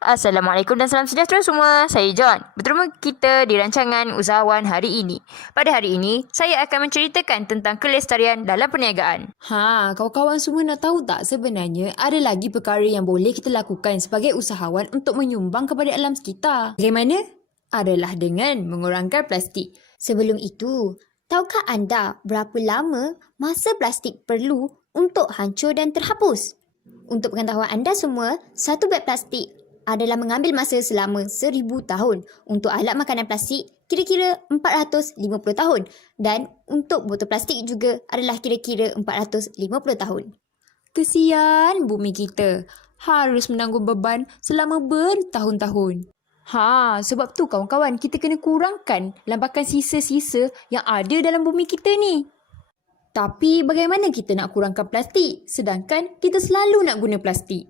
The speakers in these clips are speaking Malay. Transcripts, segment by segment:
Assalamualaikum dan salam sejahtera semua. Saya John. Bertemu kita di rancangan Usahawan hari ini. Pada hari ini, saya akan menceritakan tentang kelestarian dalam perniagaan. Kawan-kawan semua nak tahu tak sebenarnya ada lagi perkara yang boleh kita lakukan sebagai usahawan untuk menyumbang kepada alam sekitar. Bagaimana? Adalah dengan mengurangkan plastik. Sebelum itu, tahukah anda berapa lama masa plastik perlu untuk hancur dan terhapus? Untuk pengetahuan anda semua, satu beg plastik adalah mengambil masa selama 1000 tahun. Untuk alat makanan plastik, kira-kira 450 tahun. Dan untuk botol plastik juga adalah kira-kira 450 tahun. Kesian bumi kita harus menanggung beban selama bertahun-tahun. Sebab tu kawan-kawan, kita kena kurangkan lambakan sisa-sisa yang ada dalam bumi kita ni. Tapi bagaimana kita nak kurangkan plastik sedangkan kita selalu nak guna plastik?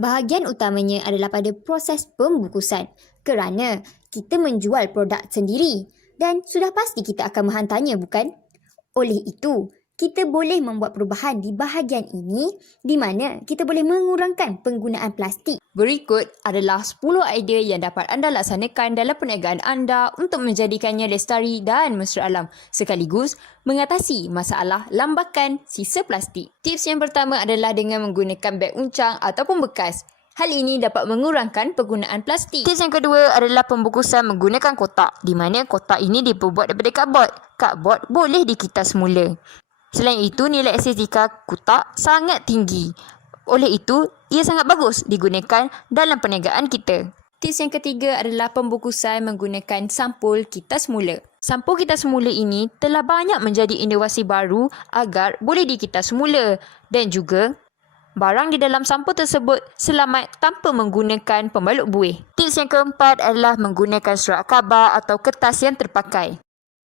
Bahagian utamanya adalah pada proses pembungkusan kerana kita menjual produk sendiri dan sudah pasti kita akan menghantarnya, bukan? Oleh itu, kita boleh membuat perubahan di bahagian ini di mana kita boleh mengurangkan penggunaan plastik. Berikut adalah 10 idea yang dapat anda laksanakan dalam perniagaan anda untuk menjadikannya lestari dan mesra alam sekaligus mengatasi masalah lambakan sisa plastik. Tips yang pertama adalah dengan menggunakan beg uncang ataupun bekas. Hal ini dapat mengurangkan penggunaan plastik. Tips yang kedua adalah pembungkusan menggunakan kotak, di mana kotak ini dibuat daripada kardboard. Kardboard boleh dikitas semula. Selain itu, nilai estetika kotak sangat tinggi. Oleh itu, ia sangat bagus digunakan dalam perniagaan kita. Tips yang ketiga adalah pembungkusan menggunakan sampul kitas semula. Sampul kitas semula ini telah banyak menjadi inovasi baru agar boleh dikitas semula dan juga barang di dalam sampul tersebut selamat tanpa menggunakan pembalut buih. Tips yang keempat adalah menggunakan surat khabar atau kertas yang terpakai,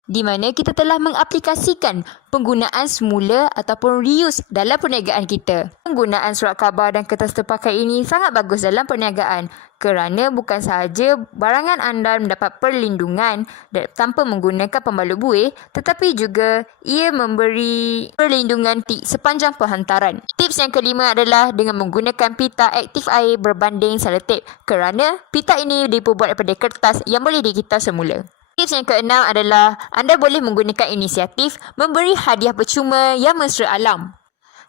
di mana kita telah mengaplikasikan penggunaan semula ataupun reuse dalam perniagaan kita. Penggunaan surat khabar dan kertas terpakai ini sangat bagus dalam perniagaan kerana bukan sahaja barangan anda mendapat perlindungan tanpa menggunakan pembalut buih, tetapi juga ia memberi perlindungan sepanjang penghantaran. Tips yang kelima adalah dengan menggunakan pita aktif air berbanding selotip kerana pita ini dibuat daripada kertas yang boleh dikitas semula. Tips yang keenam adalah anda boleh menggunakan inisiatif memberi hadiah percuma yang mesra alam.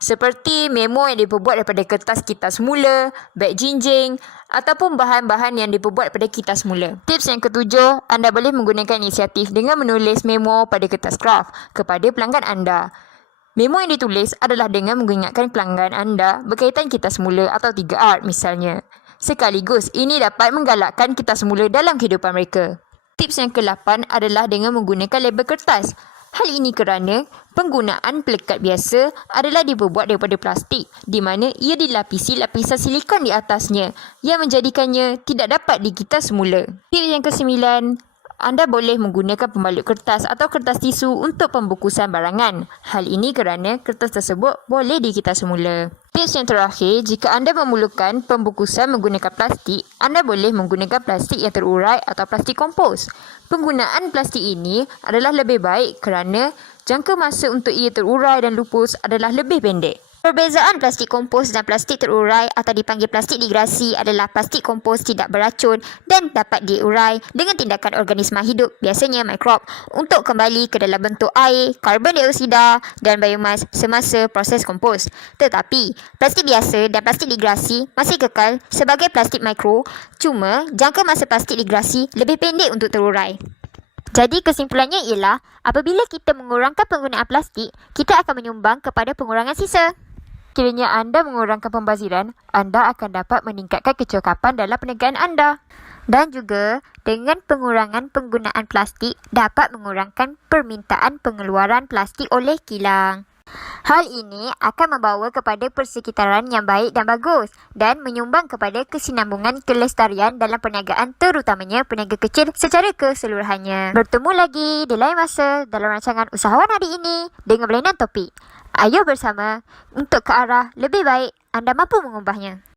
Seperti memo yang dibuat daripada kertas kitas semula, beg jinjing ataupun bahan-bahan yang dibuat daripada kitas semula. Tips yang ketujuh, anda boleh menggunakan inisiatif dengan menulis memo pada kertas kraft kepada pelanggan anda. Memo yang ditulis adalah dengan mengingatkan pelanggan anda berkaitan kitas semula atau 3R misalnya. Sekaligus, ini dapat menggalakkan kitas semula dalam kehidupan mereka. Tips yang ke-8 adalah dengan menggunakan label kertas. Hal ini kerana penggunaan pelekat biasa adalah dibuat daripada plastik di mana ia dilapisi lapisan silikon di atasnya yang menjadikannya tidak dapat dikitas semula. Tips yang ke-9, anda boleh menggunakan pembalut kertas atau kertas tisu untuk pembungkusan barangan. Hal ini kerana kertas tersebut boleh dikitas semula. Tips yang terakhir, jika anda memerlukan pembungkusan menggunakan plastik, anda boleh menggunakan plastik yang terurai atau plastik kompos. Penggunaan plastik ini adalah lebih baik kerana jangka masa untuk ia terurai dan lupus adalah lebih pendek. Perbezaan plastik kompos dan plastik terurai atau dipanggil plastik degrasi adalah plastik kompos tidak beracun dan dapat diurai dengan tindakan organisma hidup, biasanya mikrob, untuk kembali ke dalam bentuk air, karbon dioksida dan biomas semasa proses kompos. Tetapi, plastik biasa dan plastik degrasi masih kekal sebagai plastik mikro, cuma jangka masa plastik degrasi lebih pendek untuk terurai. Jadi kesimpulannya ialah apabila kita mengurangkan penggunaan plastik, kita akan menyumbang kepada pengurangan sisa. Kiranya anda mengurangkan pembaziran, anda akan dapat meningkatkan kecekapan dalam perniagaan anda. Dan juga dengan pengurangan penggunaan plastik dapat mengurangkan permintaan pengeluaran plastik oleh kilang. Hal ini akan membawa kepada persekitaran yang baik dan bagus dan menyumbang kepada kesinambungan kelestarian dalam perniagaan terutamanya peniaga kecil secara keseluruhannya. Bertemu lagi di lain masa dalam rancangan Usahawan hari ini dengan berlainan topik. Ayo bersama untuk ke arah lebih baik anda mampu mengubahnya.